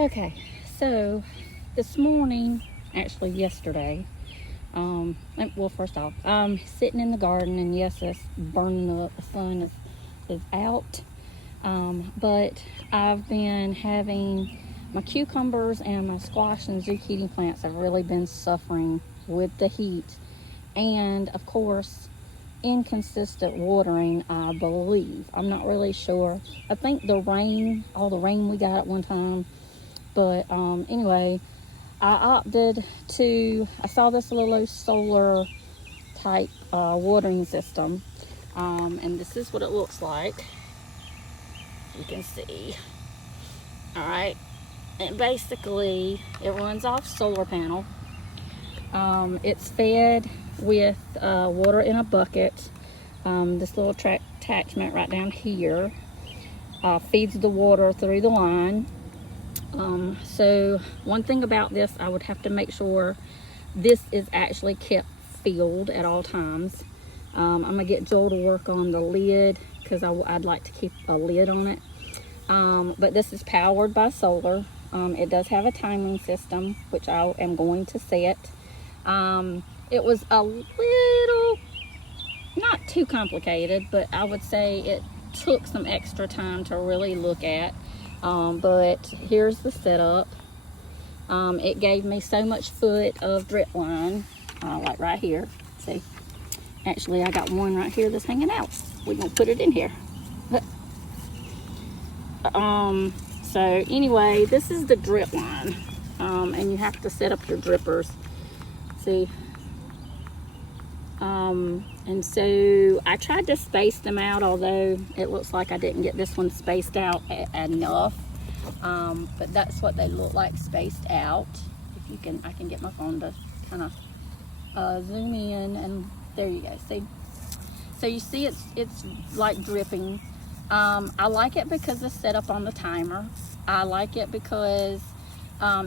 Okay, so this morning, actually yesterday, well, first off, I'm sitting in the garden, and yes, it's burning up. The sun is out, but I've been having my cucumbers and my squash and zucchini plants have really been suffering with the heat, and of course, inconsistent watering. I believe, I'm not really sure. I think the rain, all the rain we got at one time. But anyway, I saw this little solar type watering system. And this is what it looks like. You can see. All right. And basically, it runs off solar panel. It's fed with water in a bucket. This little attachment right down here feeds the water through the line. So one thing about this, I would have to make sure this is actually kept filled at all times. I'm gonna get Joel to work on the lid because I'd like to keep a lid on it. But this is powered by solar. It does have a timing system, which I am going to set. It was a little, not too complicated, but I would say it took some extra time to really look at. But here's the setup. It gave me so much foot of drip line, like right here. See, actually I got one right here that's hanging out. We're gonna put it in here. So anyway, this is the drip line, and you have to set up your drippers. See, and so I tried to space them out, although it looks like I didn't get this one spaced out enough. But that's what they look like spaced out. If you can, I can get my phone to kind of zoom in, and there you go. See, so you see it's like dripping. I like it because it's set up on the timer. I like it because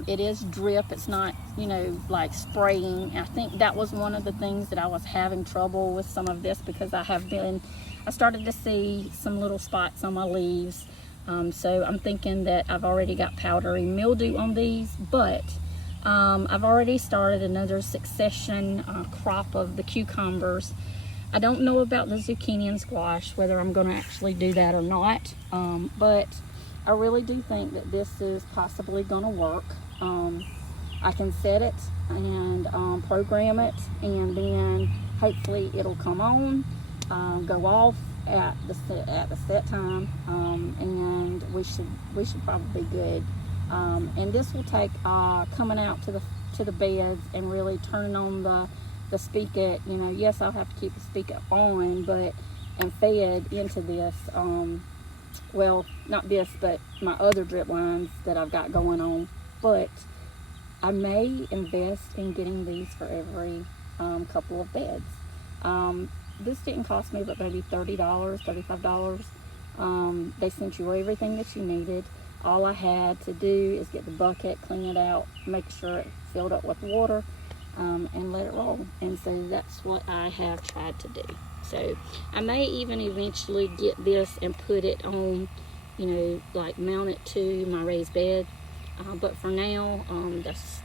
it is drip. It's not, like spraying. I think that was one of the things that I was having trouble with some of this, because I started to see some little spots on my leaves. So I'm thinking that I've already got powdery mildew on these, but I've already started another succession crop of the cucumbers. I don't know about the zucchini and squash, whether I'm going to actually do that or not, but I really do think that this is possibly going to work. I can set it and program it, and then hopefully it'll come on, go off at the set time, and we should probably be good. And this will take coming out to the beds and really turning on the spigot. Yes, I'll have to keep the spigot on, and fed into this. Well, not this, but my other drip lines that I've got going on. But I may invest in getting these for every couple of beds. This didn't cost me but maybe $30, $35. They sent you everything that you needed. All I had to do is get the bucket, clean it out, make sure it filled up with water, and let it roll. And so that's what I have tried to do. So I may even eventually get this and put it on, like mount it to my raised bed. But for now, this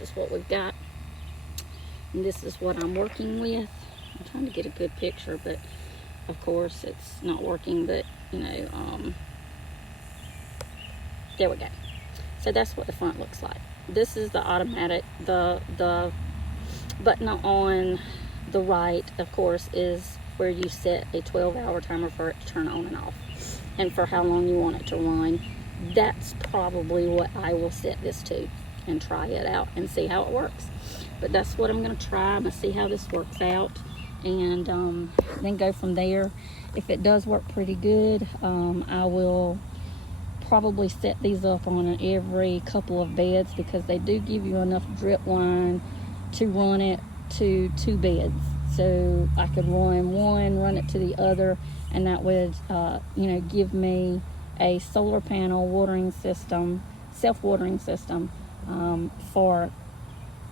is what we've got. And this is what I'm working with. I'm trying to get a good picture, but of course it's not working, but there we go. So that's what the front looks like. This is the automatic. The button on the right, of course, is where you set a 12-hour timer for it to turn on and off, and for how long you want it to run. That's probably what I will set this to and try it out and see how it works. But that's what I'm going to try. I'm going to see how this works out, and then go from there. If it does work pretty good, I will probably set these up on every couple of beds, because they do give you enough drip line to run it to 2 beds. So I could run one, run it to the other, and that would give me a solar panel watering system, self-watering system, for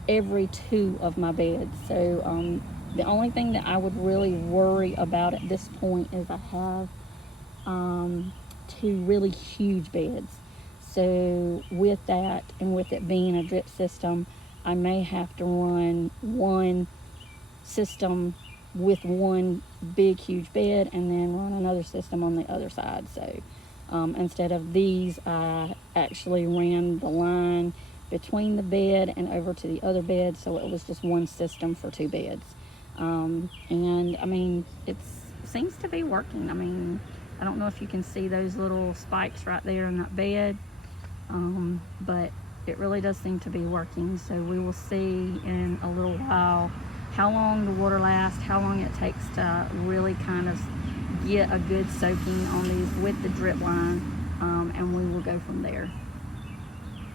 every 2 of my beds. So the only thing that I would really worry about at this point is I have 2 really huge beds. So with that, and with it being a drip system, I may have to run one system with one big huge bed and then run another system on the other side. So instead of these, I actually ran the line between the bed and over to the other bed, so it was just one system for 2 beds. And I mean, it seems to be working. I mean, I don't know if you can see those little spikes right there in that bed, but it really does seem to be working. So we will see in a little while how long the water lasts, how long it takes to really kind of get a good soaking on these with the drip line, and we will go from there.